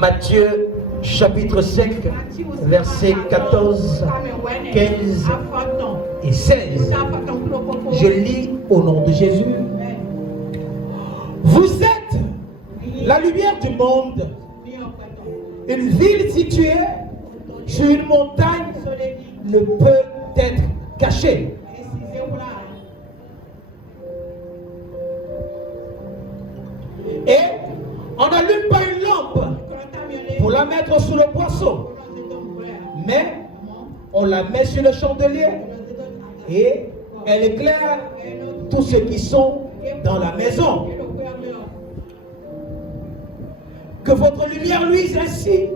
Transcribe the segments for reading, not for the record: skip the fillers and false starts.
Matthieu chapitre 5, versets 14, 15 et 16. Je lis au nom de Jésus. Vous êtes la lumière du monde. Une ville située sur une montagne ne peut être cachée. Et on n'allume pas une lampe pour la mettre sous le poisson, mais on la met sur le chandelier et elle éclaire tous ceux qui sont dans la maison. Que votre lumière luise ainsi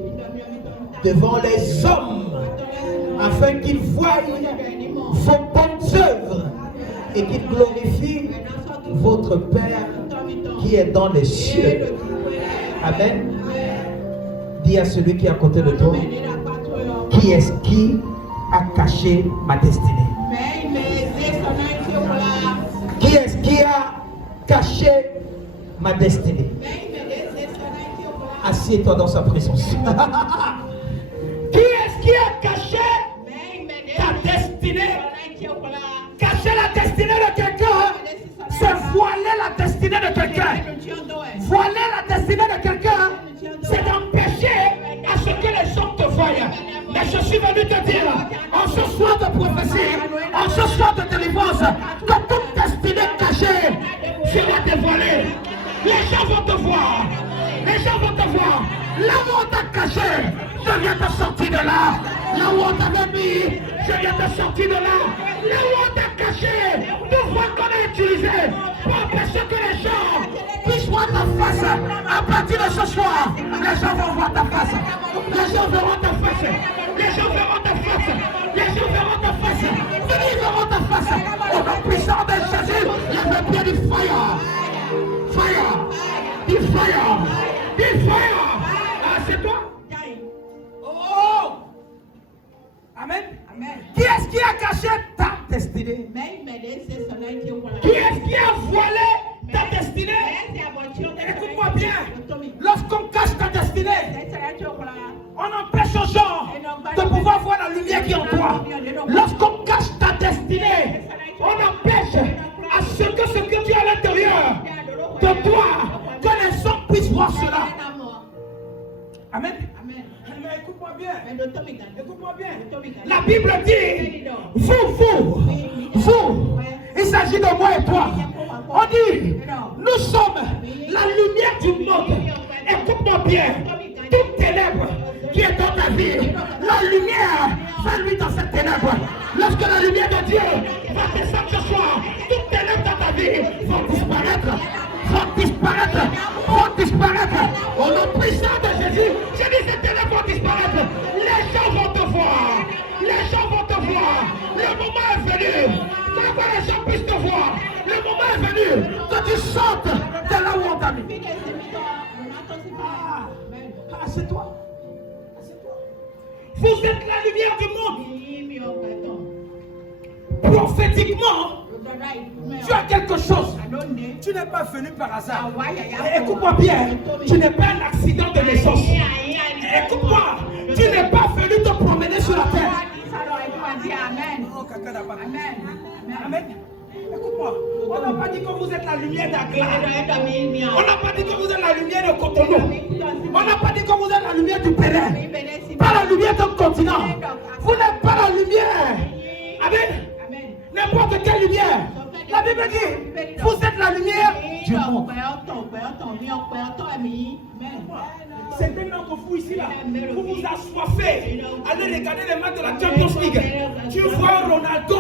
devant les hommes, afin qu'ils voient vos bonnes œuvres et qu'ils glorifient votre Père qui est dans les cieux. Amen. Dis à celui qui est à côté de toi, qui est-ce qui a caché ma destinée? Qui est-ce qui a caché ma destinée? Assieds-toi dans sa présence. Qui est-ce qui a caché ta destinée? Cacher la destinée de quelqu'un, c'est voiler la destinée de quelqu'un. Voiler la destinée de quelqu'un, c'est d'empêcher à ce que les gens te voient. Mais je suis venu te dire, en ce soir de prophétie, en ce soir de délivrance, que toute destinée cachée sera dévoilée. Les gens vont te voir. Les gens vont te voir. Là où on t'a caché, je viens te sortir de là. Là où on t'avait mis, je viens te sortir de là. Là où on t'a caché, nous voyons qu'on a utilisé pour empêcher que les gens puissent voir ta face. À partir de ce soir, les gens vont voir ta face. Les gens verront ta face. Les gens verront ta face. Les gens verront ta face. Ils verront ta face. Au nom puissant de Jésus, il veut bien du fire. Fire. Du fire. Du fire. Ah, c'est toi? Oh! Amen. Amen. Qui est-ce qui a caché ta destinée? Qui est-ce qui a voilé ta destinée? Écoute-moi bien. Lorsqu'on cache ta destinée, on empêche aux gens de pouvoir voir la lumière qui est en toi. Lorsqu'on cache ta destinée, on empêche à ce que tu as à l'intérieur de toi, que les hommes puissent voir cela. Amen. Mais écoute-moi bien. Écoute-moi bien. La Bible dit, vous, il s'agit de moi et toi. On dit, nous sommes la lumière du monde. Écoute-moi bien. Toute ténèbre qui est dans ta vie, la lumière va lui dans cette ténèbre. Lorsque la lumière de Dieu va descendre ce soir, toute ténèbre dans ta vie vont disparaître. Vont disparaître. Vont disparaître. Au nom puissant de Jésus, je dis ces ténèbres vont disparaître. Les gens vont te voir. Les gens vont te voir. Le moment est venu. Que les gens puissent te voir. Le moment est venu que tu sortes de là où on t'a mis. C'est toi. Vous êtes la lumière du monde. Prophétiquement, tu as quelque chose. Tu n'es pas venu par hasard. Écoute-moi bien. Tu n'es pas un accident de naissance. Écoute-moi. Tu n'es pas venu te promener sur la terre. Amen. Écoute-moi. On n'a pas dit que vous êtes la lumière d'Agla. On n'a pas dit que vous êtes la lumière de Cotonou. On n'a pas dit que vous êtes la lumière du Bénin. Pas la lumière d'un continent. Vous n'êtes pas la lumière. Amen. N'importe quelle lumière. La Bible dit, vous êtes la lumière du monde. C'est un d'entre vous ici là. Vous vous assoiffez. Allez regarder les matchs de la Champions League. Tu vois Ronaldo.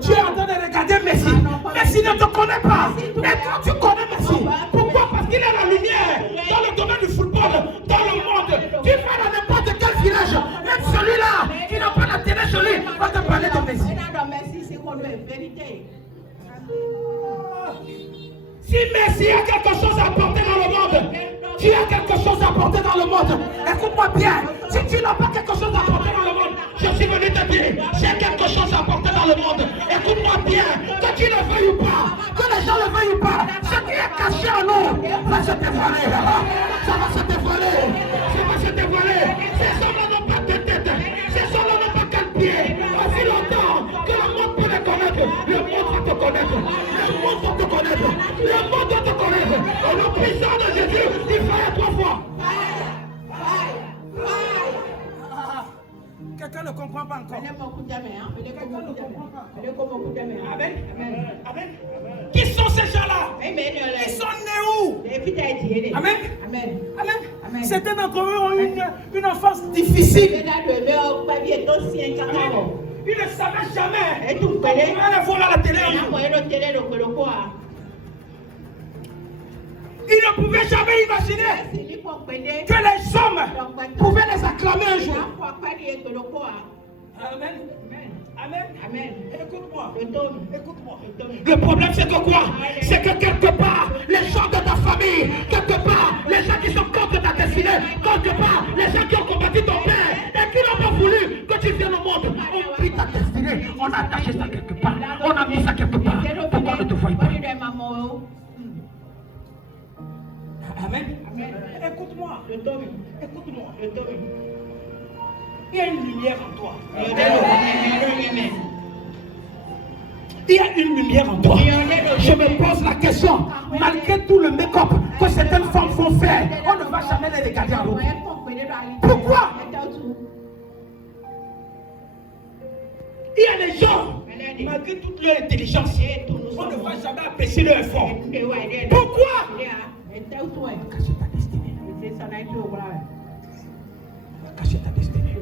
Tu es en train de regarder Messi. Messi ne te connaît pas. Mais quand tu connais Messi, pourquoi? Parce qu'il est la lumière dans le domaine du football, dans le monde. Tu vas dans n'importe quel village. Même celui-là qui n'a pas la télé sur lui va te parler de Messi. Si Messi a quelque chose à apporter dans le monde, tu as quelque chose à apporter dans le monde. Écoute-moi bien. Si tu n'as pas quelque chose à apporter dans le monde, je suis venu te dire, j'ai quelque chose à apporter dans le monde. Écoute-moi bien. Que tu le veuilles ou pas, que les gens le veuillent ou pas, ce qui est caché en nous va se dévoiler. Ça va se dévoiler. Ça va se Le monde va te connaître. Le monde va te connaître. Le monde va te connaître. Au nom puissant de Jésus, il fallait 3 fois. Quelqu'un ne comprend pas encore. Amen. Amen. Qui sont ces gens-là? Ils sont nés où? Amen. Amen. Certains d'entre eux ont eu une enfance difficile. Ils ne savaient jamais. Ils allaient voir à la télé. Ils ne pouvaient jamais imaginer que les hommes pouvaient les acclamer un jour. Amen. Amen. Écoute-moi. Le problème c'est que quoi? C'est que quelque part, les gens de ta famille, quelque part, les gens qui sont contre ta destinée, quelque part, les gens qui ont combattu ton père et qui n'ont pas voulu que tu viennes au monde, ont pris ta destinée, on a attaché ça quelque part, on a mis ça quelque part. Pourquoi ne te voyez pas? Amen. Écoute-moi. Il y a une lumière en toi. Il y a une lumière en toi. Je me pose la question, malgré tout le make-up que certaines femmes font faire, on ne va jamais les regarder en route. Pourquoi? Il y a des gens, malgré toute leur intelligence, on ne va jamais apprécier leur effort. Pourquoi? Cacher ta destinée. Cacher ta destinée.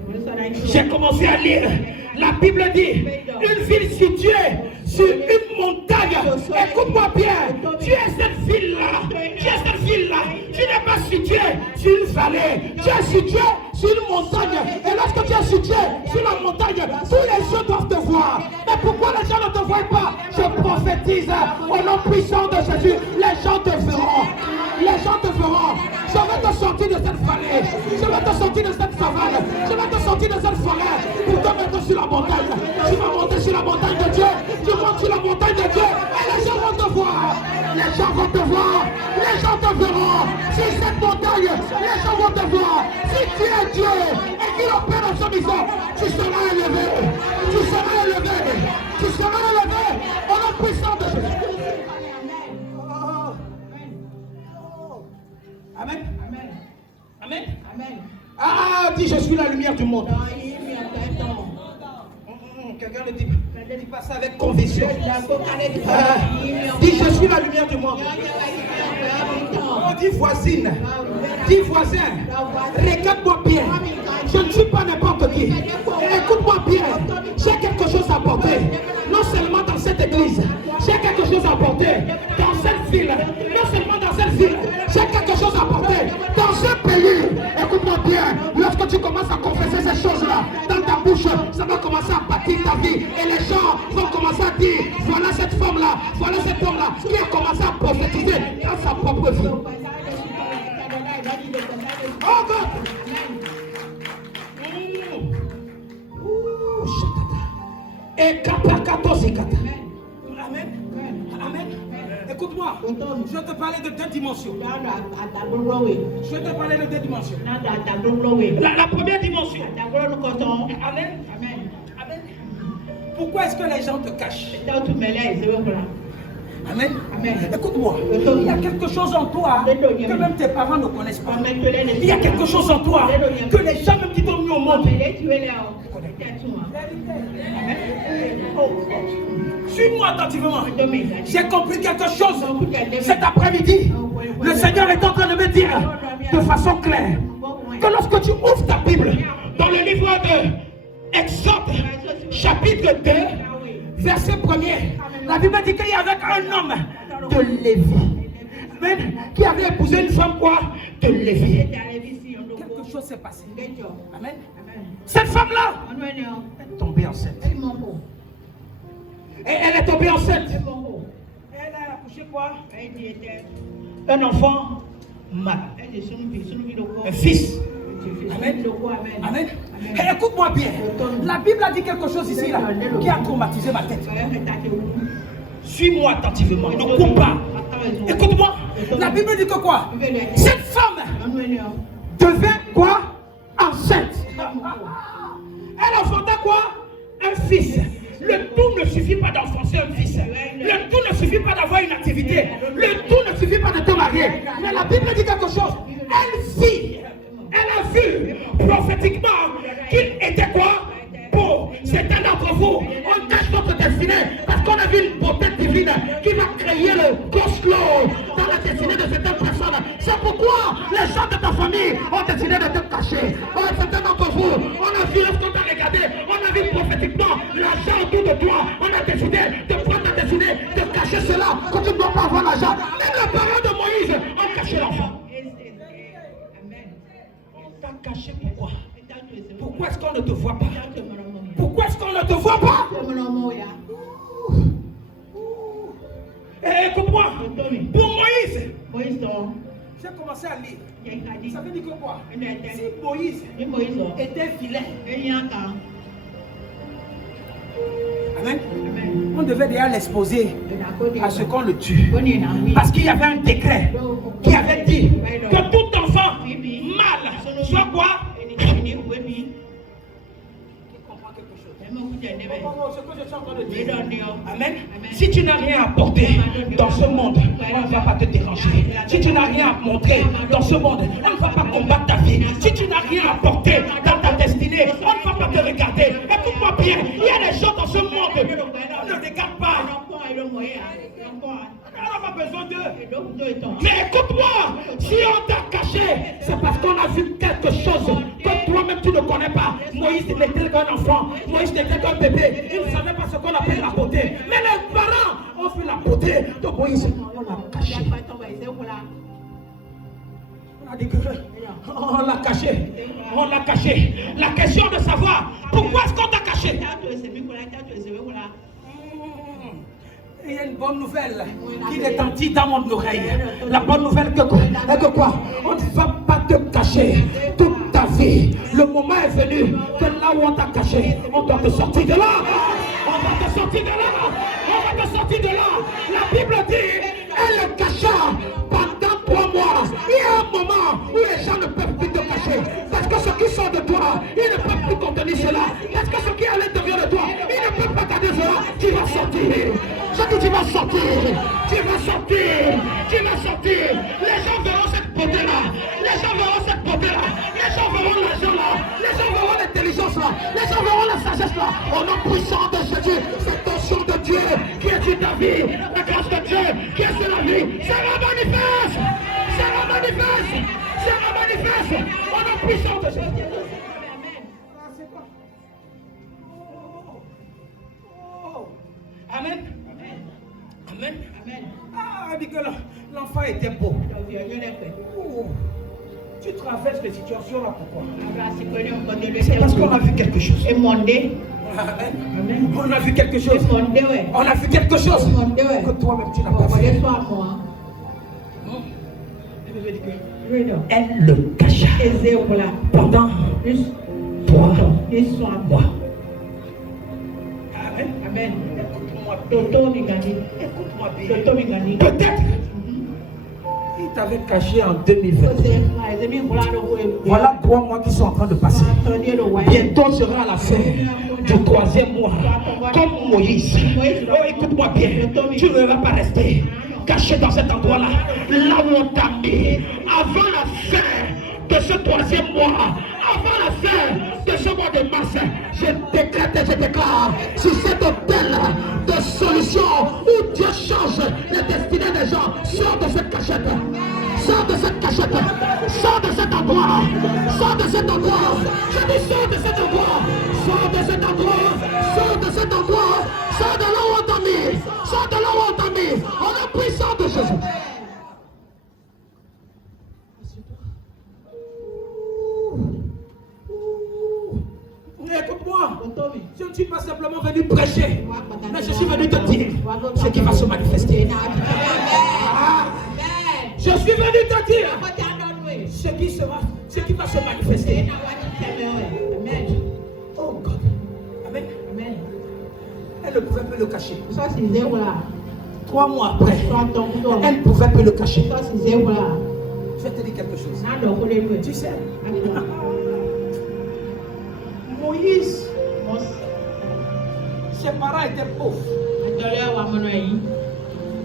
J'ai commencé à lire. La Bible dit, une ville située sur une montagne. Écoute-moi bien. Tu es cette ville-là. Tu n'es pas situé sur une vallée. Tu es situé sur une montagne. Et lorsque tu es situé sur la montagne, tous les yeux doivent te voir. Mais pourquoi les gens ne te voient pas? Je prophétise au nom puissant de Jésus. Les gens te verront. Les gens te verront. Je vais te sortir de cette vallée. Je vais te sortir de cette savane. Je vais te sortir de cette forêt pour te mettre sur la montagne. Tu vas monter sur la montagne de Dieu. Tu montes sur la montagne de Dieu. Et les gens vont te voir. Les gens vont te voir. Les gens te verront. Sur cette montagne, les gens vont te voir. Si tu es Dieu et qu'il opère dans son maison, tu seras élevé. Tu seras élevé. Tu seras élevé. Au nom puissant de Jésus. Amen. Ah, dis, je suis la lumière du monde. Quelqu'un ne dit pas ça avec conviction. Dis, je suis la lumière du monde. Oh, dis voisine. Dis voisin. Regarde-moi bien. Je ne suis pas n'importe qui. Écoute-moi bien. J'ai quelque chose à apporter. Non seulement dans cette église. J'ai quelque chose à apporter dans cette ville. Non seulement dans cette ville. J'ai quelque chose à apporter dans ce pays. Écoute-moi bien. Lorsque tu commences à confesser ces choses-là dans ta bouche, ça va commencer à bâtir ta vie. Et les gens vont commencer à dire, voilà cette femme-là, voilà cet homme-là qui a commencé à prophétiser dans sa propre vie. Oh God! Et kapakatozikata. Amen. Écoute-moi, je vais te parler de 2 dimensions. Je vais te parler de 2 dimensions. La première dimension. Amen. Pourquoi est-ce que les gens te cachent? Amen. Écoute-moi, il y a quelque chose en toi que même tes parents ne connaissent pas. Il y a quelque chose en toi que les gens même qui t'ont mis au monde. Suis-moi attentivement. J'ai compris quelque chose cet après-midi. Le Seigneur est en train de me dire de façon claire que lorsque tu ouvres ta Bible dans le livre de Exode, chapitre 2, verset 1er, la Bible dit qu'il y avait un homme de Lévi, qui avait épousé une femme quoi? De Lévi. Quelque chose s'est passé. Amen. Cette femme-là est tombée enceinte. Et elle est tombée enceinte. Elle a accouché quoi? Un enfant mal. Un fils. Amen. Et écoute-moi bien. La Bible a dit quelque chose ici là, qui a traumatisé ma tête. Suis-moi attentivement. Ne coupe pas. Écoute-moi. La Bible dit que quoi? Cette femme devint quoi? Enceinte. Elle enfanta quoi? Un fils. Le tout ne suffit pas d'enfoncer un fils. Le tout ne suffit pas d'avoir une activité. Le tout ne suffit pas de te marier. Mais la Bible dit quelque chose. Elle a vu prophétiquement qu'il était quoi? Beau. Certains d'entre vous, on cache notre destinée parce qu'on a vu une beauté divine qui va créer le coslo dans la destinée de certaines personnes. C'est pourquoi les gens de ta famille ont décidé de te cacher. Certains d'entre vous, on a vu, lorsqu'on t'a regardé, on a vu prophétiquement l'argent autour de toi. On a décidé de prendre ta destinée, de cacher cela, que tu ne dois pas avoir l'argent. Même les parents de Moïse ont caché l'enfant. On t'a caché pourquoi? Pourquoi est-ce qu'on ne te voit pas? Pourquoi est-ce qu'on ne te voit pas? Écoute-moi, pour Moïse, j'ai commencé à lire. Ça veut dire que quoi? Si Moïse était vilain, amen, on devait déjà l'exposer à ce qu'on le tue. Parce qu'il y avait un décret qui avait dit que tout enfant mâle soit quoi? Amen. Si tu n'as rien à apporter dans ce monde, on ne va pas te déranger. Si tu n'as rien à montrer dans ce monde, on ne va pas combattre ta vie. Si tu n'as rien à apporter dans ta destinée, on ne va pas te regarder. Écoute-moi bien, il y a des gens dans ce monde, on ne regarde pas. On n'a pas besoin d'eux. Mais écoute-moi, si on t'a caché, c'est parce qu'on a vu quelque chose que toi-même tu ne connais pas. Moïse n'était qu'un enfant, Moïse n'était qu'un bébé. Il ne savait pas ce qu'on appelle la beauté. Mais les parents ont vu la beauté de Moïse. On l'a caché. On a dit que on l'a caché. On l'a caché. La question de savoir pourquoi est-ce qu'on t'a caché? Il y a une bonne nouvelle qui retentit dans mon oreille. La bonne nouvelle est que quoi? On ne va pas te cacher toute ta vie. Le moment est venu que là où on t'a caché, on doit te sortir de là. On va te sortir de là. On va te sortir de là. La Bible dit, elle le cacha pendant 3 mois. Il y a un moment où les gens ne peuvent plus te cacher. Parce que ce qui sort de toi, ils ne peuvent plus contenir cela. Parce que ce qui est à l'intérieur de toi, ils ne peuvent pas garder cela. Tu vas sortir. Tu vas sortir, tu vas sortir, tu vas sortir. Les gens verront cette beauté-là, les gens verront cette beauté-là, les gens verront l'argent-là, les gens verront l'intelligence-là, les gens verront la sagesse-là. Au nom puissant de Jésus, cette notion de Dieu qui est sur ta vie, la grâce de Dieu qui est sur la vie, sera manifeste, sera manifeste, sera manifeste. Au nom puissant de Jésus. Amen. Amen. Amen. Ah, dit que l'enfant était beau. Oh, tu traverses les situations là pourquoi? C'est parce qu'on a vu quelque chose. Amen. On a vu quelque chose. On a vu quelque chose que toi-même tu n'as pas fait. Elle le cacha pendant 3 mois. Amen. Amen. Écoute-moi bien. Peut-être il t'avait caché en 2020. Voilà 3 mois qui sont en train de passer. Bientôt sera la fin du 3e mois. Comme Moïse. Oh, écoute-moi bien. Tu ne vas pas rester caché dans cet endroit-là. Là où on t'a mis. Avant la fin de ce 3e mois. Avant la fin de ce mois de mars, je décrète et je déclare sur cet hôtel de solution où Dieu change les destinées des gens. Sors de cette cachette. Sors de cette cachette. Sors de cet endroit. Sors de cet endroit. Je dis sors de cet endroit. Sors de cet endroit. Sors de cet endroit. Sors de là où on t'a mis. Sors de là où on t'a mis. On est puissant de Jésus. Écoute-moi, je ne suis pas simplement venu prêcher, mais je suis venu te dire ce qui va se manifester. Je suis venu te dire ce qui va se manifester. Oh God. Amen. Elle ne pouvait plus le cacher. 3 mois après, elle ne pouvait plus le cacher. Je vais te dire quelque chose. Tu sais, Moïse, c'est ses parents étaient pauvres.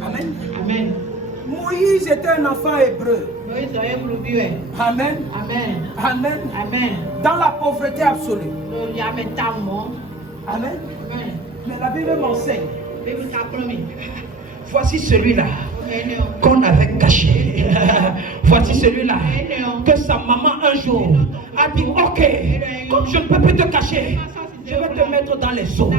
Amen. Amen. Moïse était un enfant hébreu. Amen. Amen. Amen. Amen. Dans la pauvreté absolue. Amen. Amen. Mais la Bible m'enseigne. Voici celui-là qu'on avait caché. Voici celui-là que sa maman un jour a dit, ok, comme je ne peux plus te cacher, je vais te mettre dans les eaux.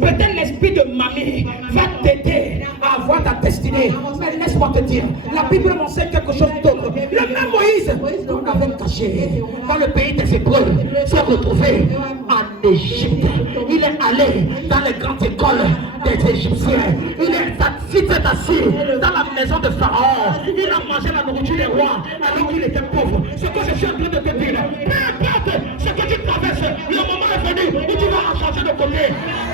Peut-être l'esprit de mamie va t'aider à avoir ta destinée. Mais laisse-moi te dire, la Bible m'enseigne quelque chose d'autre. Le même Moïse qu'on avait caché dans le pays des Hébreux s'est retrouvé en Égypte. Il est allé dans les grandes écoles des Égyptiens. Il s'est assis dans la maison de Pharaon. Il a mangé la nourriture des rois alors qu'il était pauvre. Ce que je suis en train de te dire, peu importe ce que tu traverses, le moment est venu où tu vas changer de côté.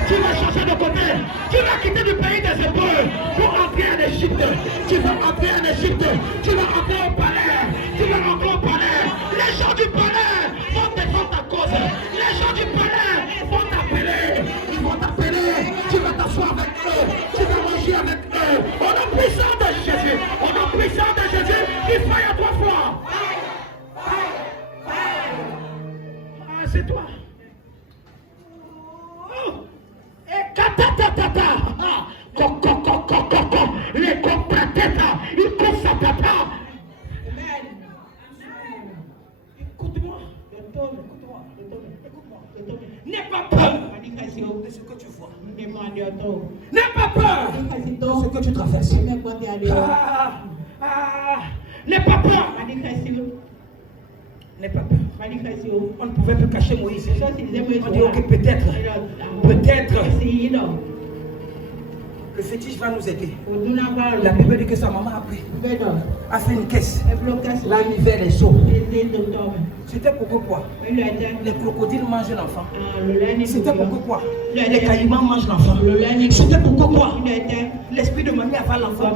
Tu vas changer de côté. Tu vas quitter le pays des Hébreux pour entrer en Égypte. Tu vas entrer en Égypte. Tu vas entrer au palais. Tu vas entrer au palais. Les gens du palais vont défendre ta cause. Les gens du palais vont t'appeler. Ils vont t'appeler. Tu vas t'asseoir avec eux. Tu vas manger avec eux. On a puissance de Jésus. On a puissance de Jésus. Il faille à 3 fois. Ah, c'est toi. Les comprateta, il coupe sa papa. Écoute-moi. N'aie pas peur de ce que tu vois. N'aie pas peur de ce que tu traverses. N'aie pas peur. N'aie pas peur. On ne pouvait plus cacher Moïse. On dit ok, peut-être. Le fétiche va nous aider. La Bible dit que sa maman a fait une caisse. Là, il vers les eaux. C'était pourquoi les crocodiles mangent l'enfant. C'était pourquoi les caïmans mangent l'enfant. C'était pourquoi l'esprit de mamie avale l'enfant.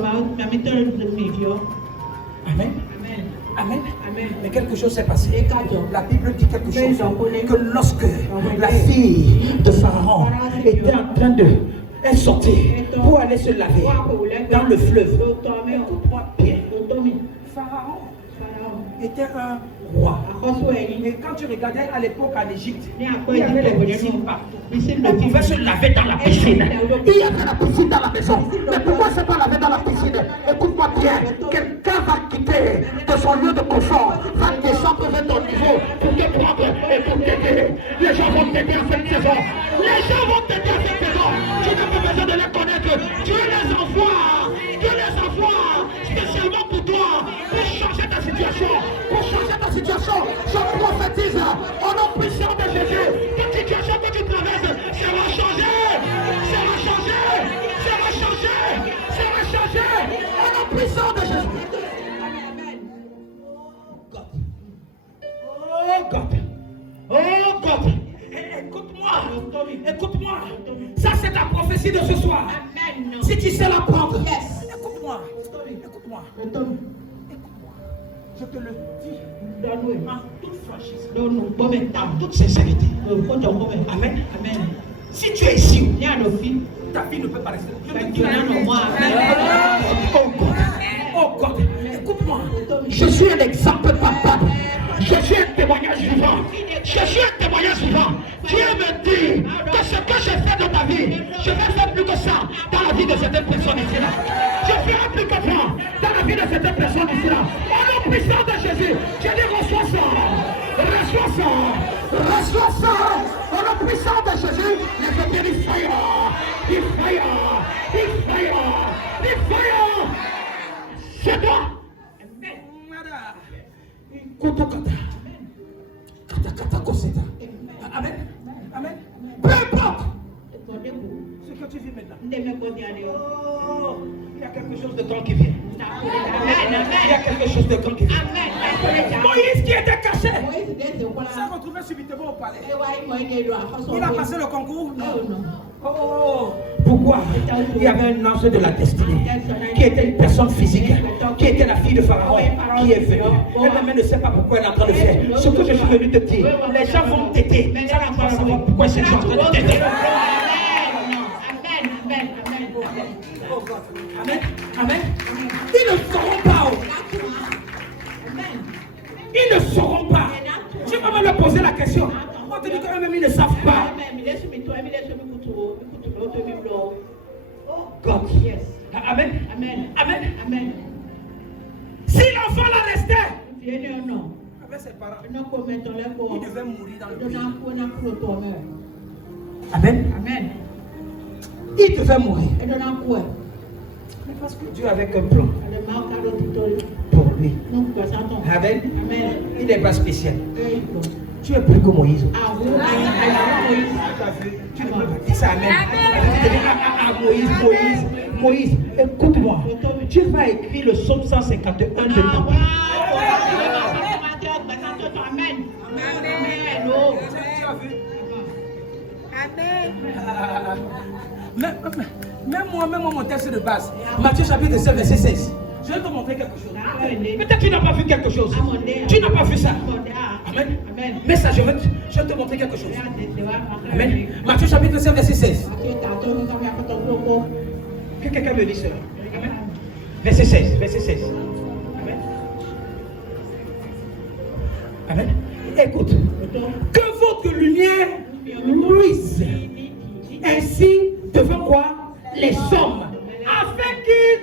Amen. Amen. Mais quelque chose s'est passé. La Bible dit quelque chose. Que lorsque la fille de Pharaon était en train de... Elle sortait pour aller se laver dans le fleuve. Écoute-moi bien. Pharaon était un roi. Et quand tu regardais à l'époque en Égypte, il y avait les piscines partout. On pouvait se laver dans la piscine. Il y avait la piscine dans la maison. Mais pourquoi se pas laver dans la piscine? Écoute-moi bien. Quelqu'un va quitter de son lieu de confort, va descendre vers ton niveau pour te prendre et pour t'aider. Les gens vont t'aider à cette saison. Les gens vont t'aider à cette saison. Tu n'as pas besoin de les connaître. Dieu les envoie. Dieu les envoie spécialement pour toi, pour changer ta situation. Pour changer ta situation, je prophétise au nom puissant de Jésus. Ta situation que tu traverses sera changée. Sera changée. Sera changée. Sera changée. Au nom puissant de Jésus. Oh God. Oh God. Écoute-moi. Écoute-moi. Ça c'est ta prophétie de ce soir. Si tu sais la prendre. Écoute-moi. Écoute-moi. Écoute-moi. Je te le dis. En toute franchise. En toute sincérité. Amen. Amen. Si tu es ici, ta vie ne peut pas rester. Oh God. Écoute-moi. Je suis un exemple papa. Je suis un témoignage vivant. Je suis un témoignage vivant. Dieu me dit que ce que je fais dans ta vie, je vais faire plus que ça dans la vie de certaines personnes ici là. Je ferai plus que ça dans la vie de certaines personnes ici là. Au nom puissant de Jésus, je dis reçois ça. Reçois ça. Reçois ça. Au nom puissant de Jésus, je te dis fire. Dis fire. Dis fire. Dis fire. C'est toi. Amen. Amen. Peu importe ce que tu vis maintenant. Oh, il y a quelque chose de grand qui vient. Il y a quelque chose de grand qui vient. Moïse qui était caché s'est retrouvé subitement au palais. Il a passé le concours. Oh, pourquoi? Il y avait un ange de la destinée qui était une personne physique, qui était la fille de Pharaon, qui est venue. Elle-même ne sait pas pourquoi elle est en train de faire. Ce que je suis venu te dire, les gens vont t'aider. Ça va pas savoir pourquoi c'est en train de t'aider. God. Yes. Amen. Amen. Amen. Amen. Si l'enfant là restait Avec ses parents, il il devait mourir dans le pays. Amen. Amen. Il devait mourir. Mais parce que Dieu avait un plan Pour lui. Amen. Amen. Il n'est pas spécial. Tu es plus que Moïse. Tu ne peux pas dire ça. Amen. Moïse, écoute-moi. Tu vas écrire le psaume 151 de ta vie. Amen. Même moi, mon texte de base, Matthieu chapitre 7, verset 16. Je vais te montrer quelque chose. Peut-être tu n'as pas vu quelque chose. Tu n'as pas vu ça. Amen. Mais ça, je vais te montrer quelque chose. Amen. Matthieu chapitre 7, verset 16. Que quelqu'un me dise cela. Amen. Verset 16. Verset 16. Amen. Amen. Écoute. Que votre lumière luise ainsi devant quoi? Les hommes. Afin qu'ils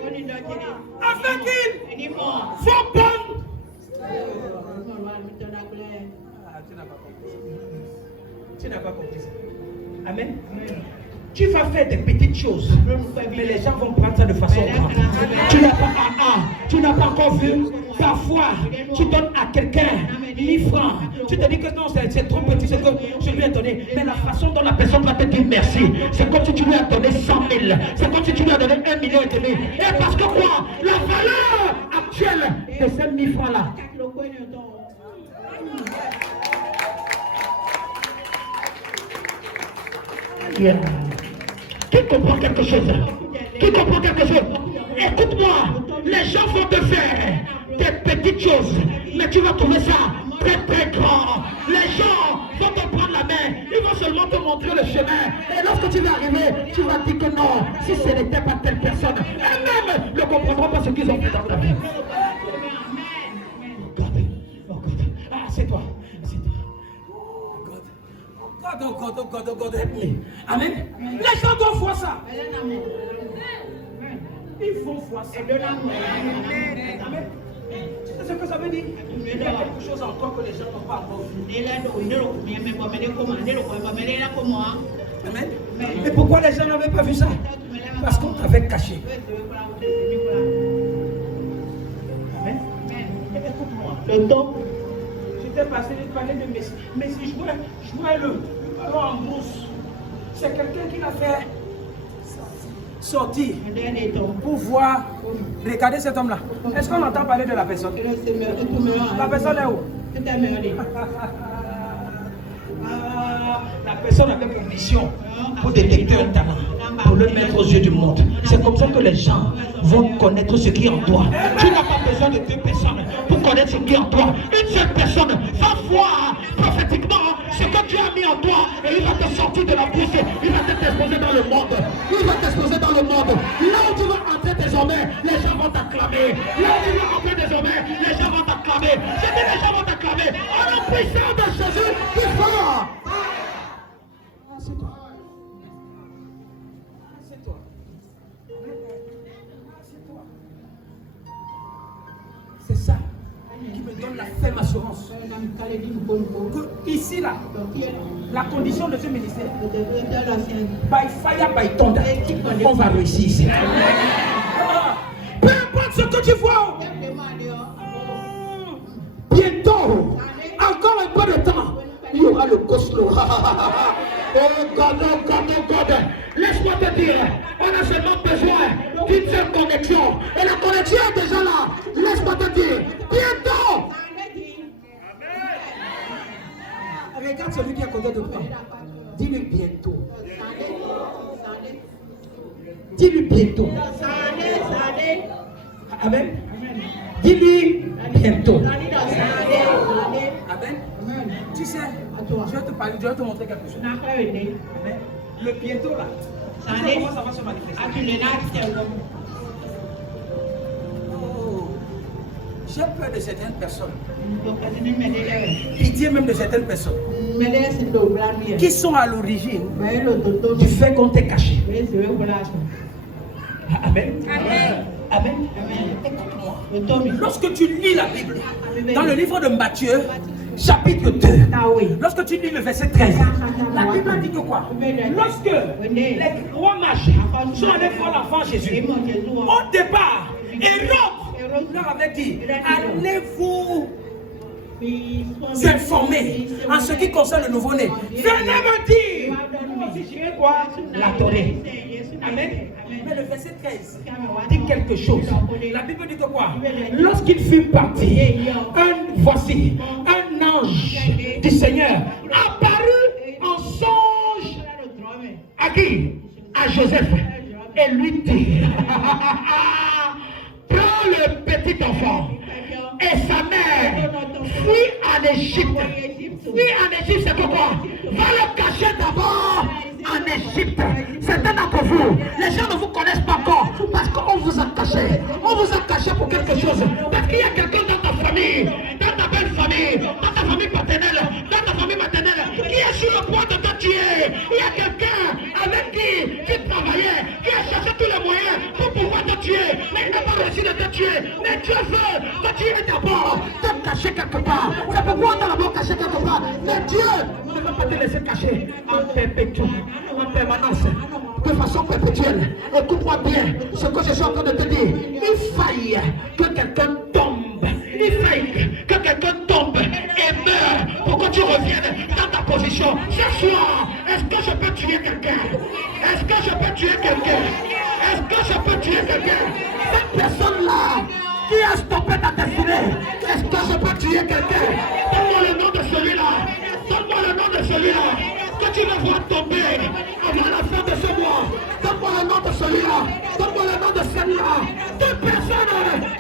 font bonne. Tu n'as pas compris ça. Amen. Tu vas faire des petites choses, mais les gens vont prendre ça de façon grande. Tu n'as pas encore vu. Parfois, tu donnes à quelqu'un 1000 francs. Tu te dis que non, c'est trop petit ce que je lui ai donné. Mais la façon dont la personne va te dire merci, c'est comme si tu lui as donné 100 000. C'est comme si tu lui as donné 1,5 million. Et parce que quoi? La valeur actuelle de ces 1000 francs là. Yeah. Qui comprend quelque chose? Qui comprend quelque chose? Écoute-moi, les gens vont te faire des petites choses, mais tu vas trouver ça très très grand. Les gens vont te prendre la main, ils vont seulement te montrer le chemin. Et lorsque tu vas arriver, tu vas dire que non, si ce n'était pas telle personne, eux-mêmes ne comprendront pas ce qu'ils ont fait dans ta vie. Oh God. Ah, c'est toi. God, help me. Amen. Les gens doivent voir ça. Ils vont voir ça. Amen. Tu sais ce que ça veut dire? Il y a quelque chose encore que les gens n'ont pas encore vu. Amen. Mais pourquoi les gens n'avaient pas vu ça? Parce qu'on t'avait caché. Amen. Écoute-moi. Le temps. J'étais passé, il parlait de Messi. Messi jouait le ballon en mousse. C'est quelqu'un qui l'a fait sortir pour voir. Regardez cet homme-là. Est-ce qu'on entend parler de la personne? La personne est où? La personne avait pour mission pour détecter un talent, pour le mettre aux yeux du monde. C'est comme ça que les gens vont connaître ce qui est en toi. Tu n'as pas besoin de 2 personnes pour connaître ce qui est en toi. Une seule personne va voir prophétiquement ce que Dieu a mis en toi et il va te sortir de la pousse. Il va t'exposer dans le monde. Il va t'exposer dans le monde. Là où tu vas entrer désormais, les gens vont t'acclamer. Là où tu vas entrer désormais, les gens vont t'acclamer. Je dis les gens vont t'acclamer. En le puissant de Jésus qui fort. C'est toi. C'est toi. C'est toi. C'est ça qui me donne la ferme assurance que ici là, la condition de ce ministère, by fire, by thunder, on va réussir ici. Peu importe ce que tu vois, bientôt, encore un peu de temps, il y aura le Cosmo. Oh God, laisse-moi te dire, on a seulement besoin d'une seule connexion. Et la connexion est déjà là. Laisse-moi te dire, bientôt. Regarde celui qui est à côté de toi. Dis-lui bientôt. Dis-lui bientôt. Amen. Dis-lui bientôt. Amen. Tu sais, je vais te parler, je vais te montrer quelque chose. Amen. Le bientôt là. Comment ça va se manifester? Oh, j'ai peur de certaines personnes. Pitié même de certaines personnes qui sont à l'origine du fait qu'on t'ait caché. Amen. Amen. Écoute-moi. Lorsque tu lis la Bible, dans le livre de Matthieu, chapitre 2, lorsque tu lis le verset 13, la Bible dit que quoi? Lorsque les rois mages sont allés voir l'enfant Jésus, au départ, Hérode leur avait dit, allez-vous informer en ce qui concerne le nouveau-né. Venez me dire, moi aussi j'irai quoi? L'adorer. Amen. Mais le verset 13 dit quelque chose. La Bible dit que quoi? Lorsqu'il fut parti, voici, un ange du Seigneur apparut en songe à qui? À Joseph. Et lui dit, prends le petit enfant et sa mère, fuis en Égypte. Fuis en Égypte, c'est pourquoi? Va le cacher d'abord en Égypte. Certains d'entre vous, les gens ne vous connaissent pas encore parce qu'on vous a caché. On vous a caché pour quelque chose. Parce qu'il y a quelqu'un dans ta famille, dans ta belle famille, dans ta famille paternelle, dans ta famille maternelle, qui est sur le point de te tuer. Il y a quelqu'un avec qui tu travaillais, qui a cherché tous les moyens pour pouvoir te tuer, mais il n'a pas réussi de te tuer. Mais Dieu veut que tu aies d'abord te cacher quelque part. C'est pourquoi on t'a d'abord caché quelque part. Mais Dieu ne veut pas te laisser cacher en perpétuel, en permanence, de façon perpétuelle. Écoute-moi bien ce que je suis en train de te dire. Il faille que quelqu'un tombe. Il faille que quelqu'un tombe et meure pour que tu reviennes dans ta position. Ce soir, est-ce que je peux tuer quelqu'un? Est-ce que je peux tuer quelqu'un? Est-ce que je peux tuer quelqu'un? Cette personne-là qui a stoppé ta destinée, est-ce que je peux tuer quelqu'un? Donne-moi le nom de celui-là. Donne-moi le nom de celui-là que tu vas voir tomber avant la fin de ce mois. Donne-moi le nom de celui-là. Donne-moi le nom de celui-là. Toute personne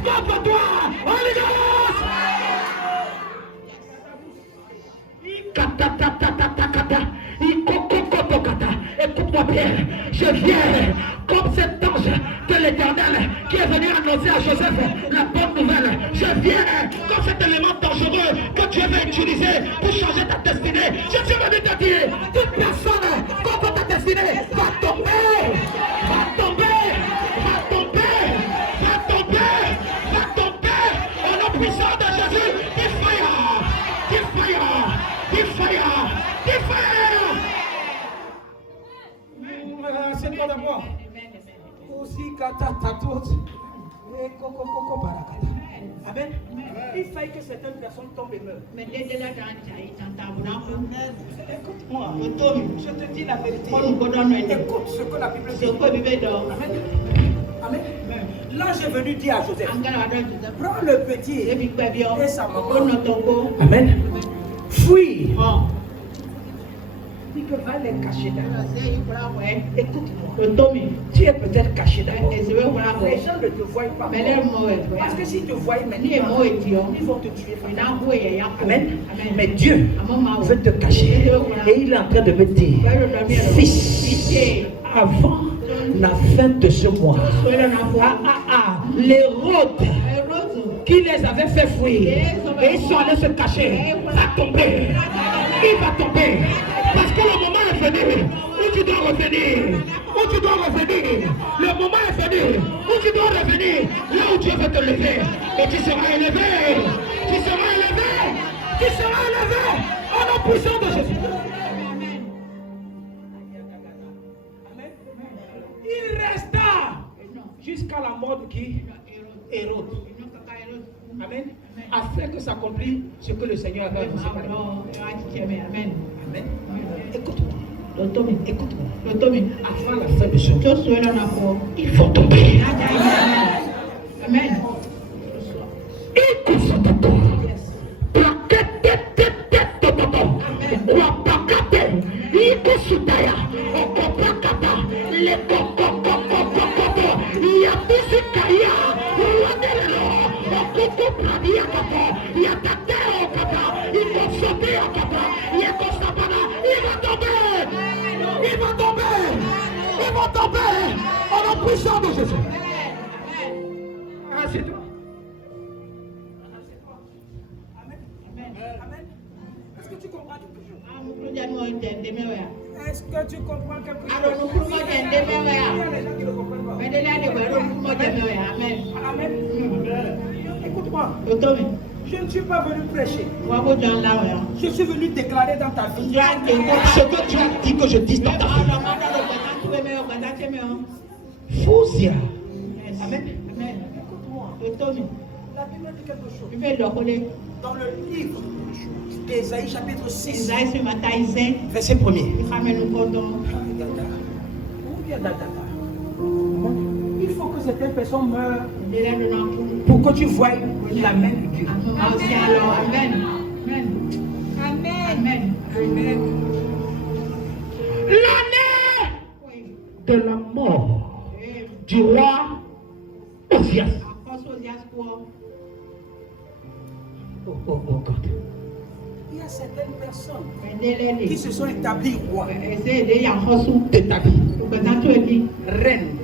contre toi. Holy Ghost. Écoute-moi bien. Je viens comme cet ange de l'Éternel qui est venu annoncer à Joseph la bonne nouvelle. Je viens comme cet élément dangereux que Dieu va utiliser pour changer ta destinée. Je suis venu te dire, toute personne contre ta destinée va tomber, va tomber, va tomber, va tomber, va tomber. Au nom puissant de Jésus, des fire, des fire, des fire, des fire. C'est toi d'abord. Aussi katatatot et coco barakata. Amen. Il faille que certaines personnes tombent et meurent. Mais écoute-moi, je te dis la vérité. Écoute ce que la Bible dit. Amen. Amen. Là, j'ai venu dire à Joseph, prends le petit et sa maman. Amen. Fuis. Que va les cacher d'abord. Écoute-moi, tu es peut-être caché d'abord. Les gens ne te voient pas. Parce que s'ils te voient maintenant, ils vont te tuer. Amen. Mais Dieu veut te cacher. Et il est en train de me dire, fils, avant la fin de ce mois, l'Hérode qui les avait fait fuir et ils sont allés se cacher, va tomber. Il va tomber. Parce que le moment est venu où tu dois revenir. Où tu dois revenir. Le moment est venu où tu dois revenir. Là où Dieu veut te lever. Et tu seras élevé. Tu seras élevé. Tu seras élevé. Au nom puissant de Jésus. Amen. Il resta jusqu'à la mort de qui? Hérode. Amen. Afin que s'accomplisse ce que le Seigneur avait annoncé. Amen. Amen. Écoute-moi. Écoute-moi. Avant la fin de ce jour, ils vont tomber. Amen. Écoute-moi. Il va tomber au nom puissant de Jésus. Assieds-toi. Amen. Amen. Est-ce que tu comprends quelque chose? Est-ce que tu comprends quelque chose? Il y a des gens qui ne comprennent pas. Amen. Écoute-moi. Je ne suis pas venu prêcher. Je suis venu déclarer dans ta vie. Ce que tu as dit que je dise dans ta vie. Fousia. Amen. Écoute-moi. La Bible dit quelque chose. Dans le livre d'Ésaïe chapitre 6, verset 1er. Il faut que certaines personnes meurent pour que tu voies la main de Dieu. Amen. L'année de la mort du roi Osias. Oh God. Il y a certaines personnes qui se sont établies rois De ta vie. reines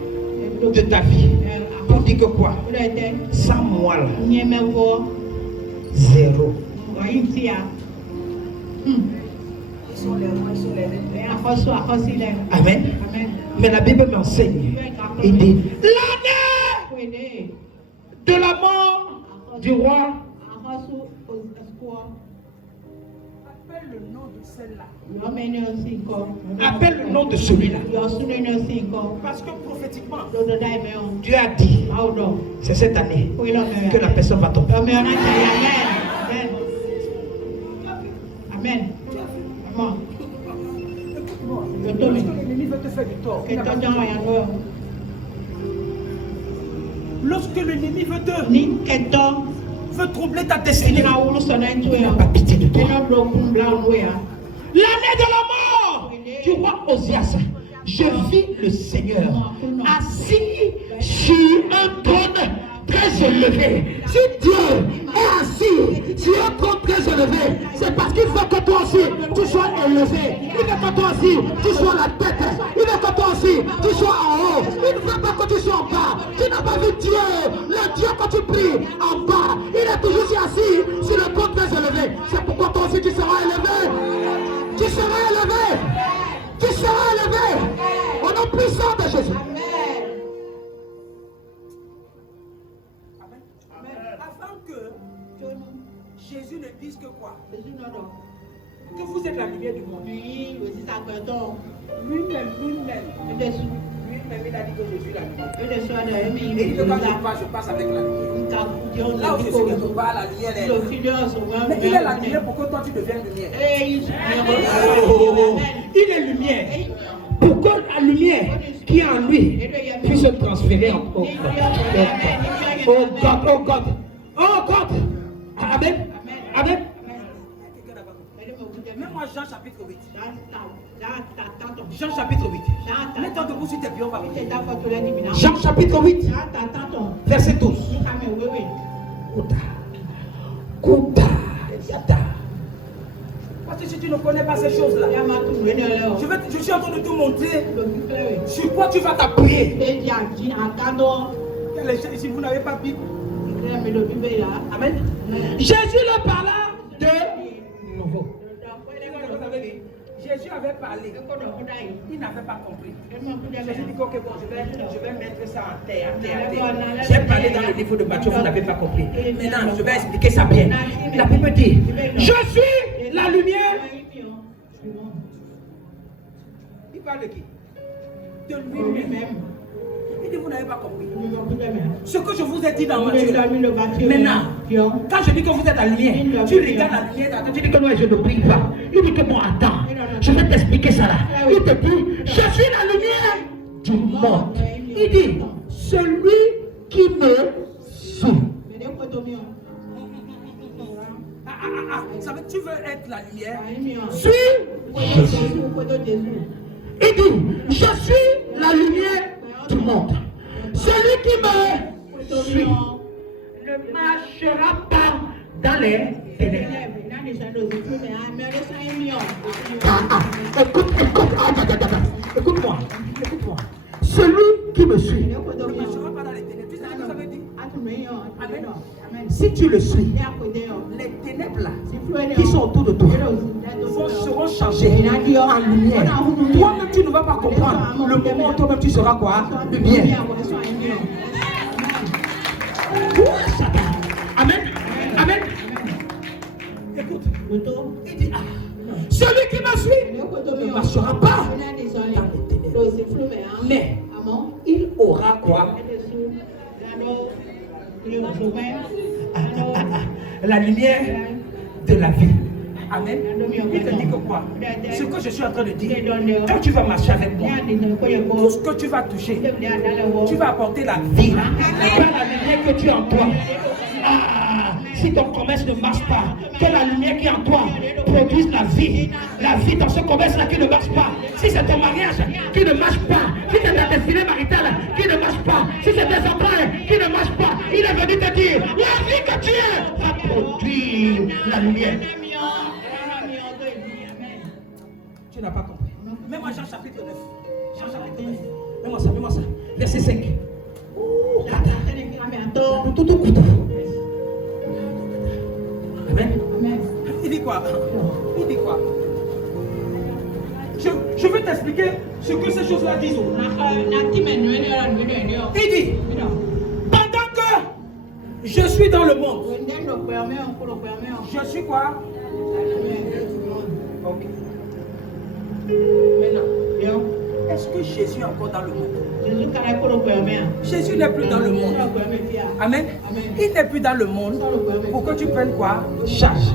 de ta vie. Pour dire que quoi? Sans moi là, zéro. Ils sont les rois, ils sont les reines. Amen. Mais la Bible m'enseigne. Il dit l'année De la mort du roi. appelle le nom de celle-là. Appelle le nom de celui-là. Parce que prophétiquement, Dieu a dit, c'est cette année que la personne va tomber. Amen. Écoute-moi. Lorsque l'ennemi veut te faire du tort, lorsque l'ennemi veut troubler ta destinée, Il n'a pas pitié de toi. L'année de la mort du roi Osias, je vis le Seigneur assis sur un trône très élevé. Si Dieu est assis sur un trône très élevé, c'est parce qu'il veut que toi aussi tu sois élevé. Il veut que toi aussi tu sois la tête. Il veut que toi aussi tu sois en haut. Il ne veut pas que tu sois en bas. Tu n'as pas vu Dieu, le Dieu que tu pries en bas. Il est toujours assis sur le trône très élevé. C'est pourquoi toi aussi tu seras élevé. Tu seras élevé. Tu seras élevé. Au nom puissant de Jésus. afin que Jésus ne dise que quoi? Que vous êtes la lumière du monde. Lui-même, il a dit que je suis la lumière. Et il dit que quand je passe avec la lumière. Là où je suis quelque part, la lumière est là. Mais il est la lumière pour que toi tu deviennes lumière. Il est lumière. Pour que la lumière qui est en lui puisse se transférer en oh God. Amen. Mets-moi Jean chapitre 8. Jean chapitre 8. Mets-toi debout sur tes pieds, on va prier. Jean chapitre 8, verset 12. Kouta. Parce que si tu ne connais pas ces choses-là, je suis en train de te montrer sur quoi tu vas t'appuyer. Si vous n'avez pas de Bible. Amen. Jésus leur parla de nouveau. Jésus avait parlé. Il n'avait pas compris. Jésus dit ok, bon, je vais mettre ça en terre. J'ai parlé dans le livre de Matthieu, vous n'avez pas compris. Maintenant, je vais expliquer ça bien. La Bible dit, je suis la lumière. Il parle de qui? De lui-même. Il dit, vous n'avez pas compris. Ce que je vous ai dit dans Matthieu. Maintenant, quand je dis que vous êtes la lumière, tu regardes la lumière, Tu dis que moi je ne brille pas. Il dit que moi attends, je vais t'expliquer ça là. Il te dit, je suis la lumière du monde. Il dit, celui qui me suit. Ça veut dire que tu veux être la lumière. Suis Jésus. Il dit, je suis la lumière du monde. Celui qui me suit ne marchera pas dans les ténèbres. Écoute-moi. Celui qui me suit Ne marchera pas dans les ténèbres. Tu sais ce que ça veut dire? Si tu le suis, les ténèbres là qui sont autour de toi changer en lumière. Toi-même, tu ne vas pas comprendre le moment où toi-même tu seras quoi? Lumière. Amen. Amen. Écoute, il dit, celui qui me suit ne marchera pas dans les ténèbres, mais il aura quoi? La lumière de la vie. Amen. Il te dit que quoi? Ce que je suis en train de dire, quand tu vas marcher avec moi, tout ce que tu vas toucher, tu vas apporter la vie par la lumière que tu as en toi. Ah, si ton commerce ne marche pas, que la lumière qui est en toi produise la vie dans ce commerce-là qui ne marche pas. Si c'est ton mariage qui ne marche pas, si c'est ta destinée maritale qui ne marche pas, si c'est tes emplois qui ne marchent pas, il est venu te dire, la vie que tu es va produire la lumière. Tu n'as pas compris. Mets-moi Jean chapitre 9. Jean chapitre 9. Mets-moi ça. Verset 5. Amen. Il dit quoi? Je vais t'expliquer ce que ces choses-là disent. Il dit, pendant que je suis dans le monde, je suis quoi? Ok. Maintenant, est-ce que Jésus est encore dans le monde? Jésus n'est plus dans le monde. Amen. Il n'est plus dans le monde pour que tu prennes quoi? Charge.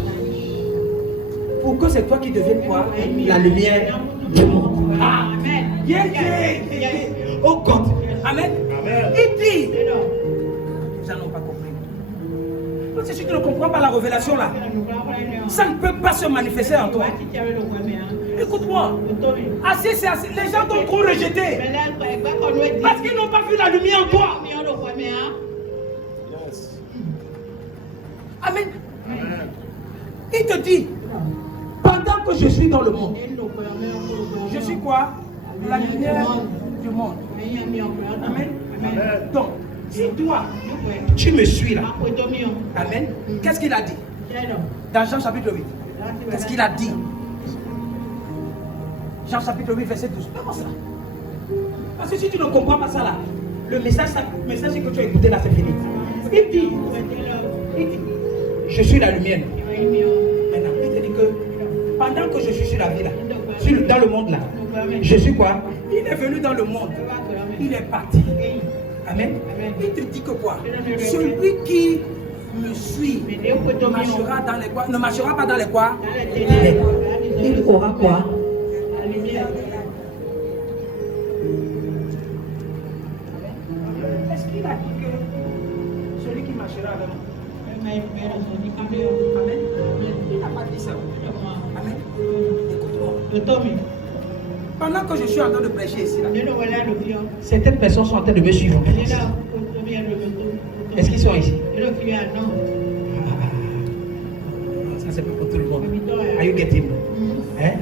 Pour que c'est toi qui deviennes quoi? La lumière du monde. Amen. Oh God. Amen. Il dit. J'en ai pas compris. Parce que si tu ne comprends pas la révélation là, ça ne peut pas se manifester en toi. Écoute-moi. Assez, c'est assez. Les gens t'ont trop rejeté. Parce qu'ils n'ont pas vu la lumière en toi. Amen. Il te dit, pendant que je suis dans le monde, je suis quoi? La lumière du monde. Amen. Donc, si toi, tu me suis là. Amen. Qu'est-ce qu'il a dit? Dans Jean chapitre 8. Qu'est-ce qu'il a dit? Jean chapitre 8, verset 12. Comment ça? Parce que si tu ne comprends pas ça là, le message que tu as écouté là, c'est fini. Il dit, je suis la lumière. Maintenant, il te dit que pendant que je suis sur la vie là, dans le monde là, je suis quoi? Il est venu dans le monde. Il est parti. Amen. Il te dit que quoi? Celui qui me suit marchera dans les quoi? Ne marchera pas dans les quoi? Il aura quoi? La lumière. Est-ce qu'il a dit que celui qui marchera avec moi? Amen. Il n'a pas dit ça. Amen. Écoute-moi. Pendant que je suis en train de prêcher ici, là, certaines personnes sont en train de me suivre. Est-ce qu'ils sont ici? Ça, c'est pas pour tout le monde. Are you getting? Hein?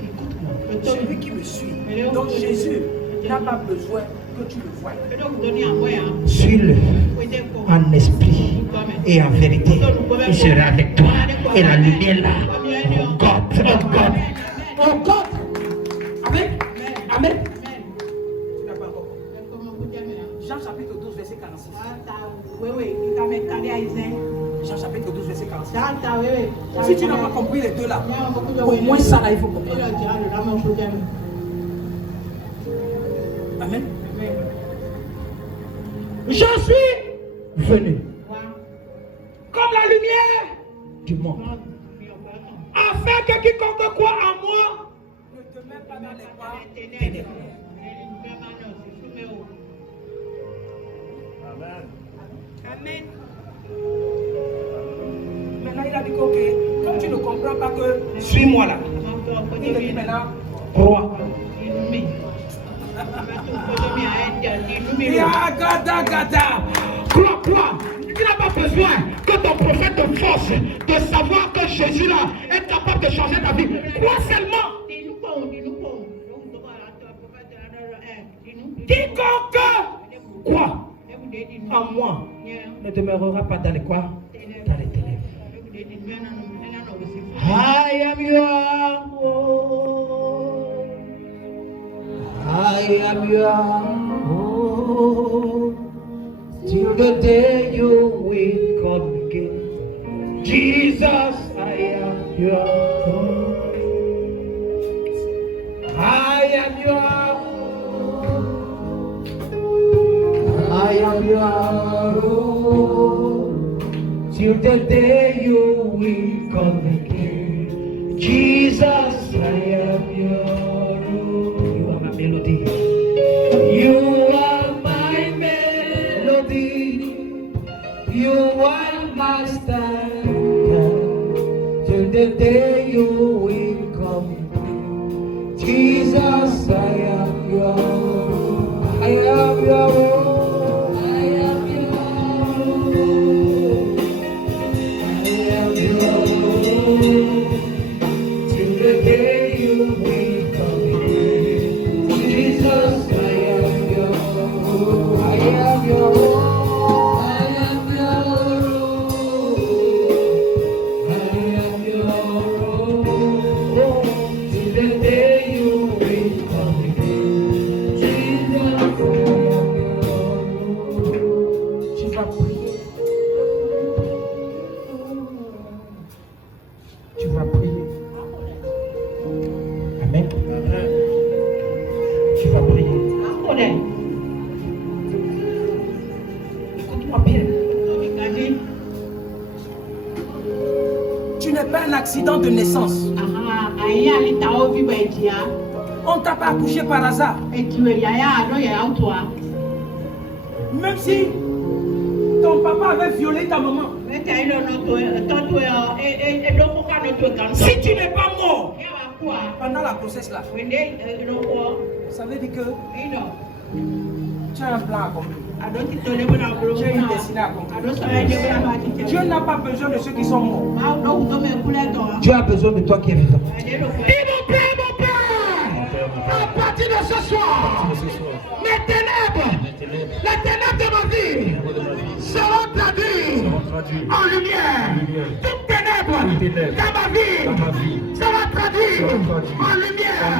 Écoute-moi. Celui qui me suit, donc Jésus n'a pas besoin que tu le vois. Suis-le en esprit et en vérité. Il sera avec toi. Et la lumière là. Oh God, oh God, oh God. Amen. Amen. Tu n'as pas encore compris. Jean chapitre 12, verset 46. Jean chapitre 12, verset 46. Si tu n'as pas compris les deux là, au moins ça là, il faut comprendre. Amen. Je suis venu comme la lumière du monde, afin que quiconque croit en moi ne te mette pas dans les ténèbres. Amen. Amen. Maintenant il a dit que comme tu ne comprends pas que suis-moi là, il te dit maintenant crois. Crois. Tu n'as pas besoin que ton prophète te force de savoir que Jésus là est capable de changer ta vie. Crois seulement. Quiconque croit en moi ne demeurera pas dans les quoi? Dans les ténèbres. I am your own. I am your own. Till the day you will come again. Jesus, I am your own. I am your own. I am your own. Till the day you will come again. Jesus, I am your own. You are my melody. You are my melody. You are my standard. Till the day you will come again. Jesus, I am your own. I am your own. Tu vas prier. Amen. Tu vas prier. Écoute-moi bien. Tu n'es pas un accident de naissance. On ne t'a pas accouché par hasard. Même si ton papa avait violé ta maman. Si tu n'es pas mort pendant la grossesse là, ça veut dire que tu as un plan à accomplir. Tu as une destinée à accomplir. Dieu n'a pas besoin de ceux qui sont morts. Dieu a besoin de toi qui es vivant. Dis mon Père, à partir de ce soir, les ténèbres de ma vie seront traduites en lumière. Toutes ténèbres dans ma vie seront traduites en lumière.